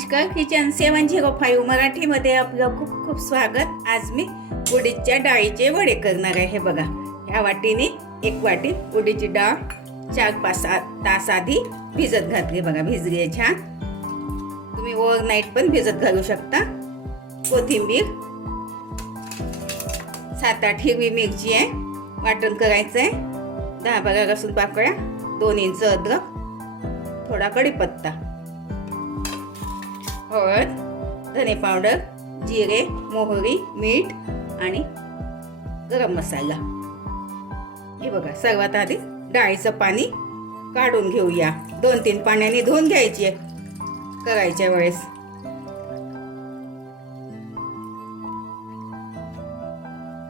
नमस्कार किचन सेवन zero five मराठीमध्ये आपलं खूप खूप स्वागत. आज मी उडीदच्या डाळीचे वडे करणार आहे. बघा ह्या वाटीने एक वाटी उडीदची डाळ चार पाच सात तास आधी भिजत घातली. बघा भिजली आहे छान. तुम्ही ओव्हरनाईट पण भिजत घालू शकता. कोथिंबीर सात आठ हिरवी मिरची आहे. वाटण करायचं आहे दहा बारा लसूण पाकळ्या दोन इंच अद्रक थोडा कढीपत्ता. हळद धने पावडर जिरे मोहरी मीठ आणि गरम मसाला. हे बघा सर्वात आधी डाळीचं पाणी काढून घेऊया. दोन तीन पाण्याने धुवून घ्यायची आहे. करायच्या वेळेस.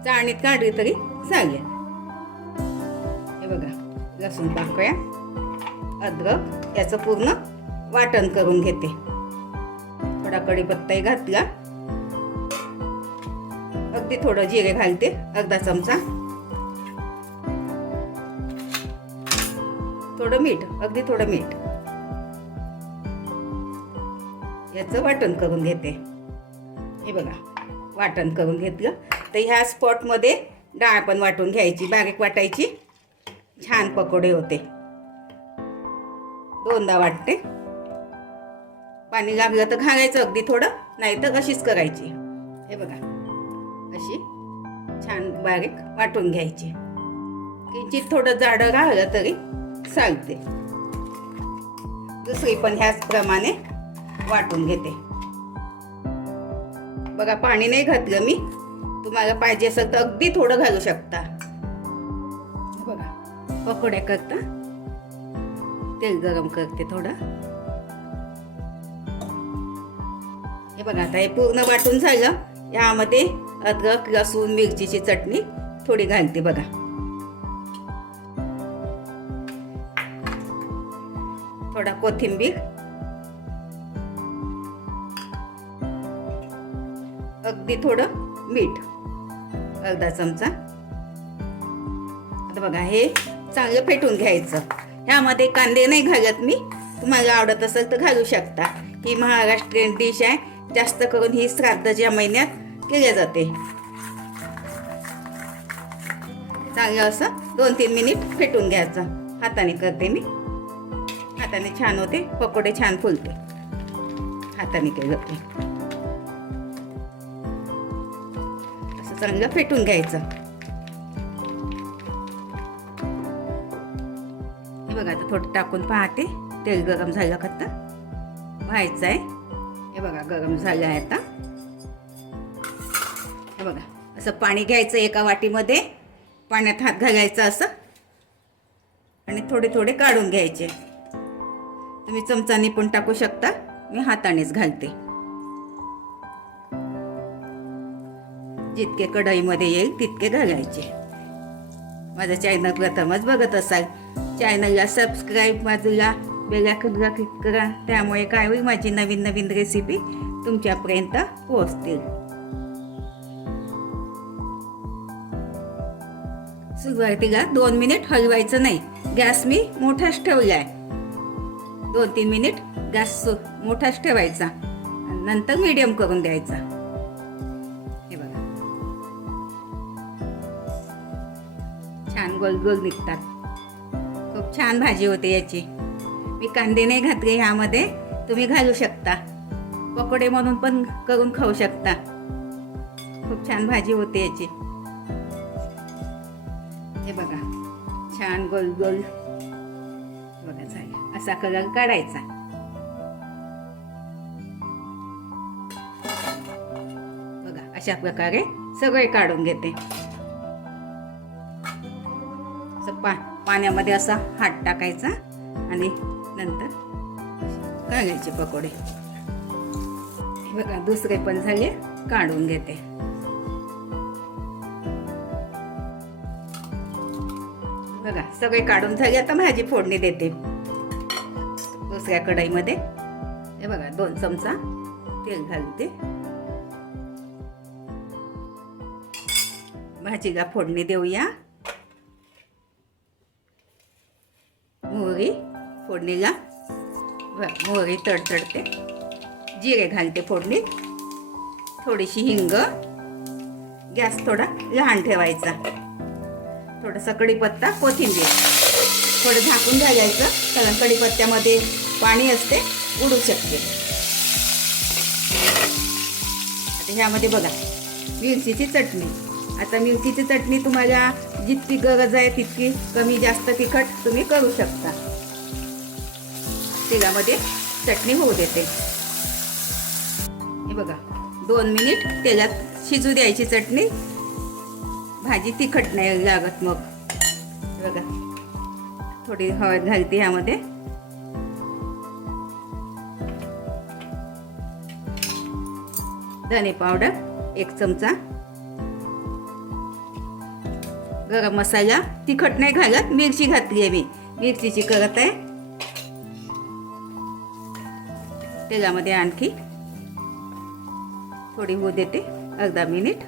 चाळणीत काढली तरी चालेल. हे बघा लसूण टाकूया अद्रक याचं पूर्ण वाटण करून घेते. थोडा कढीपत्ताही घातला अगदी थोडं जिरे घालते अर्धा चमचा. थोडं मीठ अगदी थोडं मीठ. याचं वाटण करून घेते. हे बघा वाटण करून घेतलं. तर ह्या स्पॉटमध्ये डाळ पण वाटून घ्यायची बारीक वाटायची. छान पकोडे होते. दोनदा वाटते. पाणी लागलं तर घालायचं अगदी थोडं नाही तर अशीच करायची. हे बघा अशी छान बारीक वाटून घ्यायची. किंचित थोडं जाडं राहिलं तरी चालते. दुसरी पण ह्याच प्रमाणे वाटून घेते. बघा पाणी नाही घातलं मी. तुम्हाला पाहिजे असेल तर अगदी थोडं घालू शकता. बघा पकोड्या करता. तेल गरम करते थोडं. हे बघा आता हे पूर्ण वाटून झालं. यामध्ये अद्रक लसूण मिरचीची चटणी थोडी घालते बघा. थोडा कोथिंबीर. अगदी थोडं मीठ अर्धा चमचा. आता बघा हे चांगलं फेटून घ्यायचं. ह्यामध्ये कांदे नाही घालत मी. तुम्हाला आवडत असेल तर घालू शकता. ही महाराष्ट्रीयन डिश आहे. जास्त करून ही श्राद्धाच्या महिन्यात केल्या जाते. चांगलं असं दोन तीन मिनिट फेटून घ्यायचं. हाताने करते मी. हाताने छान होते पकोडे छान फुलते. हाताने केलं ते असं चांगलं फेटून घ्यायचं. हे बघा आता थोडं टाकून पाहते. तेल गरम झालं का तर? व्हायचं आहे हे बघा गरम झालं आहे आता. हे बघा असं पाणी घ्यायचं एका वाटीमध्ये पाण्यात हात घालायचा असं आणि थोडे थोडे काढून घ्यायचे. तुम्ही चमचाने पण टाकू शकता मी हातानेच घालते. जितके कढईमध्ये येईल तितके घालायचे. माझं चॅनल प्रथमच बघत असाल चॅनलला सबस्क्राईब बाजूला बेलाकडला क्लिक करा त्यामुळे काय होईल माझी नवीन नवीन रेसिपी तुमच्यापर्यंत पोहोचतील. सुरुवातीला दोन मिनिट हलवायचं नाही. गॅस मी मोठाच ठेवला आहे दोन तीन मिनिट गॅस मोठाच ठेवायचा. नंतर मीडियम करून द्यायचा. हे बघा. छान गोल गोल निघतात. खूप छान भाजी होते याची. मी कांदे नाही घातले ह्यामध्ये. तुम्ही घालू शकता. पकोडे म्हणून पण करून खाऊ शकता. खूप छान भाजी होते याची. हे बघा. छान गोल गोल. बघा झाला. असा कलर काढायचा. बघा अशा प्रकारे सगळे काढून घेते. असं पा पाण्यामध्ये असा हात टाकायचा आणि नंतर काढायचे पकोडे. हे बघा दुसरे पण झाले काढून घेते. बघा सगळे काढून झाले आता भाजी फोडणी देते. दुसऱ्या कढईमध्ये. हे बघा दोन चमचा तेल घालते. भाजीला फोडणी देऊया. फोडणीला. मोहरी तडतडते. जिरे घालते फोडणी थोडीशी हिंग. गॅस थोडा लहान ठेवायचा. थोडासा कढीपत्ता कोथिंबीर. थोडं झाकून घालायचं. कारण कढीपत्त्यामध्ये पाणी असते उडू शकते. आता ह्यामध्ये बघा मिरचीची चटणी. आता मिरचीची चटणी तुम्हाला जितकी गरज आहे तितकी कमी जास्त तिखट तुम्ही करू शकता. तेलामध्ये चटणी होऊ देते. हे बघा दोन मिनिट तेलात शिजू द्यायची चटणी. भाजी तिखट नाही लागत मग. बघा थोडी हळद घालते ह्यामध्ये. धने पावडर एक चमचा. गरम मसाला तिखट नाही घालत मिरची घातली आहे मी. मिरचीची करत आहे. तेलामध्ये आणखी थोडी होऊ देते अर्धा मिनिट.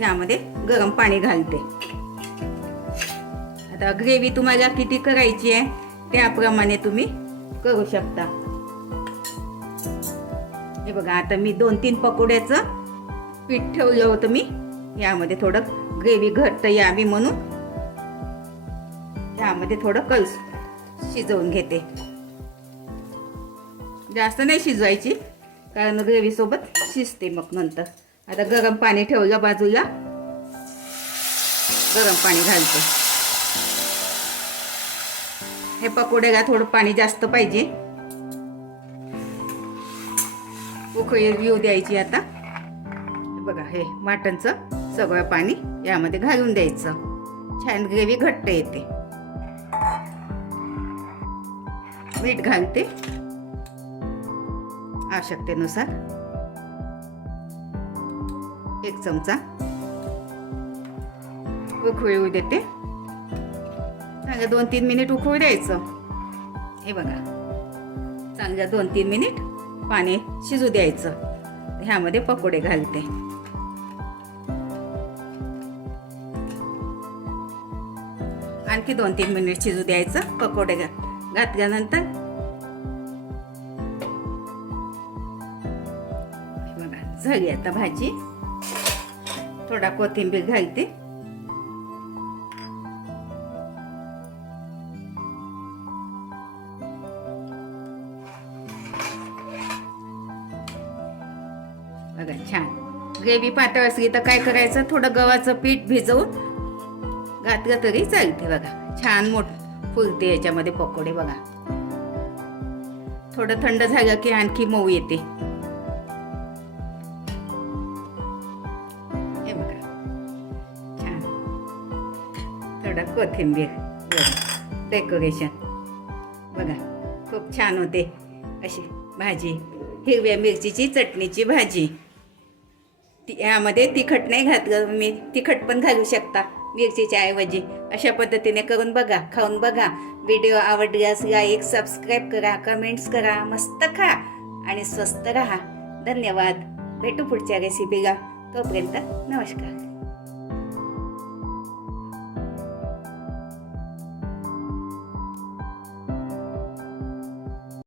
यामध्ये गरम पाणी घालते. आता ग्रेव्ही तुम्हाला किती करायची आहे त्याप्रमाणे तुम्ही करू शकता. हे बघा आता मी दोन तीन पकोड्याचं पीठ ठेवलं होतं मी. यामध्ये थोडं ग्रेव्ही घट्ट यावी म्हणून त्यामध्ये थोडं कल्स शिजवून घेते. जास्त नाही शिजवायची कारण ग्रेव्हीसोबत शिजते मग नंतर. आता गरम पाणी ठेवलं बाजूला. गरम पाणी घालते. हे पकोड्याला थोडं पाणी जास्त पाहिजे. उकळी येऊ द्यायची आता. बघा हे वाटणचं सगळं पाणी यामध्ये घालून द्यायचं. छान ग्रेव्ही घट्ट येते. मीठ घालते. आवश्यकतेनुसार. एक चमचा. उखळू देते. चांगलं दोन तीन मिनिट उखळू द्यायचं. हे बघा. चांगलं दोन तीन मिनिट पाणी शिजू द्यायचं. ह्यामध्ये पकोडे घालते. आणखी दोन तीन मिनिट शिजू द्यायचं. पकोडे घाल घातल्यानंतर बघा झाली आता भाजी. थोडा कोथिंबीर घालते. बघा छान. ग्रेव्ही पातळ असली तर काय करायचं? थोडं गव्हाचं पीठ भिजवून घातलं तरी चालते बघा. छान मोठं. फुलते याच्यामध्ये पकोडे बघा. थोडं थंड झालं की आणखी मऊ येते. हे बघा. छान. थोडं कोथिंबीर डेकोरेशन. बघा खूप छान होते अशी भाजी. हिरव्या मिरचीची चटणीची भाजी. ती यामध्ये तिखट नाही घातलं मी तिखट पण घालू शकता. मिरचीच्या ऐवजी अशा पद्धतीने करून बघा खाऊन बघा. व्हिडिओ आवडल्यास लाईक सबस्क्राईब करा कमेंट्स करा मस्त खा आणि स्वस्त राहा. धन्यवाद. भेटू पुढच्या रेसिपीला तोपर्यंत नमस्कार.